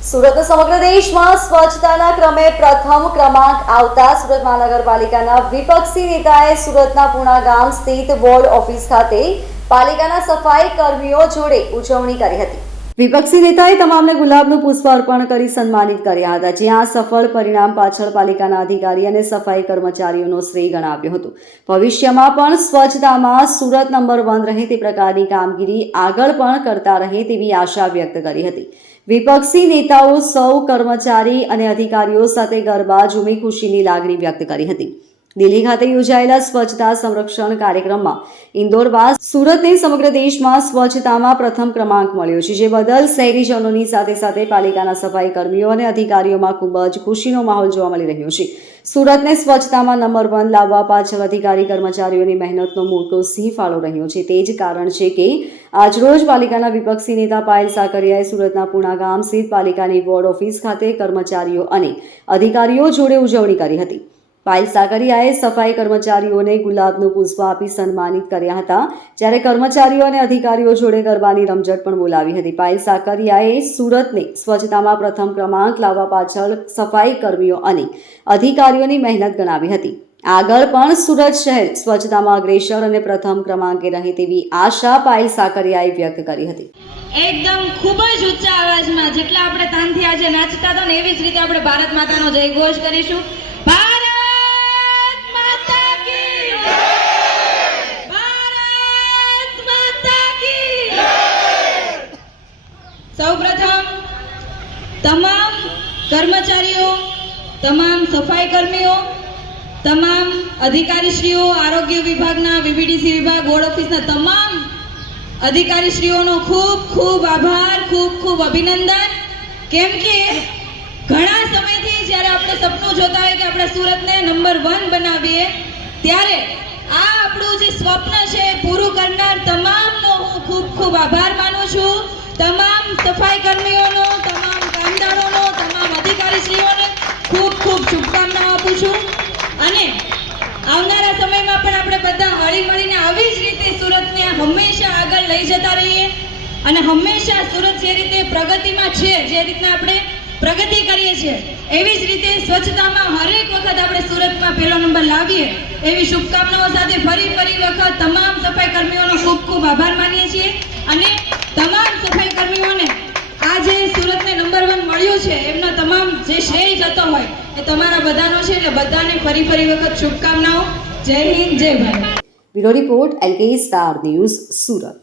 સુરત સમગ્ર દેશમાં સ્વચ્છતાના ક્રમે પ્રથમ ક્રમાંક આવતા સુરત મહાનગરપાલિકાના વિપક્ષી નેતાએ સુરતના પૂણા ગામ સ્થિત વોર્ડ ઓફિસ ખાતે પાલિકાના સફાઈ કર્મીઓ જોડે ઉજવણી કરી હતી. વિપક્ષી નેતાએ તમામને ગુલાબનું પુષ્પ અર્પણ કરી સન્માનિત કર્યા હતા, જ્યાં સફળ પરિણામ પાછળ પાલિકાના અધિકારી અને સફાઈ કર્મચારીઓનો શ્રેય ગણાવ્યો હતો. ભવિષ્યમાં પણ સ્વચ્છતામાં સુરત નંબર વન રહે તે પ્રકારની કામગીરી આગળ પણ કરતા રહે તેવી આશા વ્યક્ત કરી હતી. વિપક્ષી નેતાઓ સૌ કર્મચારી અને અધિકારીઓ સાથે ગરબા ઝૂમી ખુશીની લાગણી વ્યક્ત કરી હતી. દિલ્હી ખાતે યોજાયેલા સ્વચ્છતા સંરક્ષણ કાર્યક્રમમાં ઇન્દોર બાદ સુરતને સમગ્ર દેશમાં સ્વચ્છતામાં પ્રથમ ક્રમાંક મળ્યો છે, જે બદલ શહેરીજનોની સાથે સાથે પાલિકાના સફાઈ કર્મીઓ અને અધિકારીઓમાં ખૂબ જ ખુશીનો માહોલ જોવા મળી રહ્યો છે. સુરતને સ્વચ્છતામાં નંબર વન લાવવા પાછળ અધિકારી કર્મચારીઓની મહેનતનો મોટો સિંહ ફાળો રહ્યો છે. તે જ કારણ છે કે આજરોજ પાલિકાના વિપક્ષી નેતા પાયલ સાકરિયાએ સુરતના પૂણા ગામ સ્થિત પાલિકાની વોર્ડ ઓફિસ ખાતે કર્મચારીઓ અને અધિકારીઓ જોડે ઉજવણી કરી હતી. પાયલ સાકરિયાએ સફાઈ કર્મચારીઓને ગુલાબનું પુષ્પ આપી સન્માનિત કર્યા હતા, જ્યારે કર્મચારીઓ અને અધિકારીઓ જોડે ગરબાની રમઝટ પણ બોલાવી હતી. પાયલ સાકરિયાએ સુરતને સ્વચ્છતામાં પ્રથમ ક્રમાંક લાવવા પાછળ સફાઈ કર્મીઓ અને અધિકારીઓની મહેનત ગણાવી હતી. આગળ પણ સુરત શહેર સ્વચ્છતામાં અગ્રેસર અને પ્રથમ ક્રમાંકે રહે તેવી આશા પાયલ સાકરિયાએ વ્યક્ત કરી હતી. એકદમ ખૂબ જ ઊંચા અવાજમાં જેટલા આપણે તાનથી આજે નાચતા હતા ને એવી જ રીતે આપણે ભારત માતાનો જય ઘોષ કરીશું. તમામ કર્મચારીઓ, તમામ સફાઈ કર્મીઓ તમામ અધિકારીશ્રીઓ, આરોગ્ય વિભાગના, વીવીડીસી વિભાગ, બોર્ડ ઓફિસના તમામ અધિકારીશ્રીઓનો ખૂબ ખૂબ આભાર, ખૂબ ખૂબ અભિનંદન. કેમ કે ઘણા સમયથી જ્યારે આપણે સપનું જોતા હોય કે આપણે સુરતને નંબર વન બનાવીએ, ત્યારે આ આપણું જે સ્વપ્ન છે પૂરું કરનાર તમામનો હું ખૂબ ખૂબ આભાર માનું છું. તમામ સફાઈ કર્મીઓનો અધિકારીશ્રીઓને ખૂબ ખૂબ શુભકામનાઓ આપું છું. અને આવનારા સમયમાં પણ આપણે બધા હળી મળીને આવી જ રીતે સુરતને હંમેશા આગળ લઈ જતા રહીએ. અને હંમેશા સુરત જે રીતે પ્રગતિમાં છે, જે રીતના આપણે પ્રગતિ કરીએ છીએ, એવી જ રીતે સ્વચ્છતામાં હરેક વખત આપણે સુરતમાં પહેલો નંબર લાવીએ, એવી શુભકામનાઓ સાથે ફરી ફરી વખત તમામ સફાઈ કર્મીઓનો ખૂબ ખૂબ આભાર માનીએ છીએ. અને તમામ સફાઈ કર્મીઓને આજે સુરતને નંબર વન મળ્યું છે એમનો તમામ જે જતો હોય એ તમારા બધાનો છે એટલે બધાને ફરી ફરી વખત શુભકામનાઓ. Jai Hind, Jai Bharat. Bureau report LK star news Surat.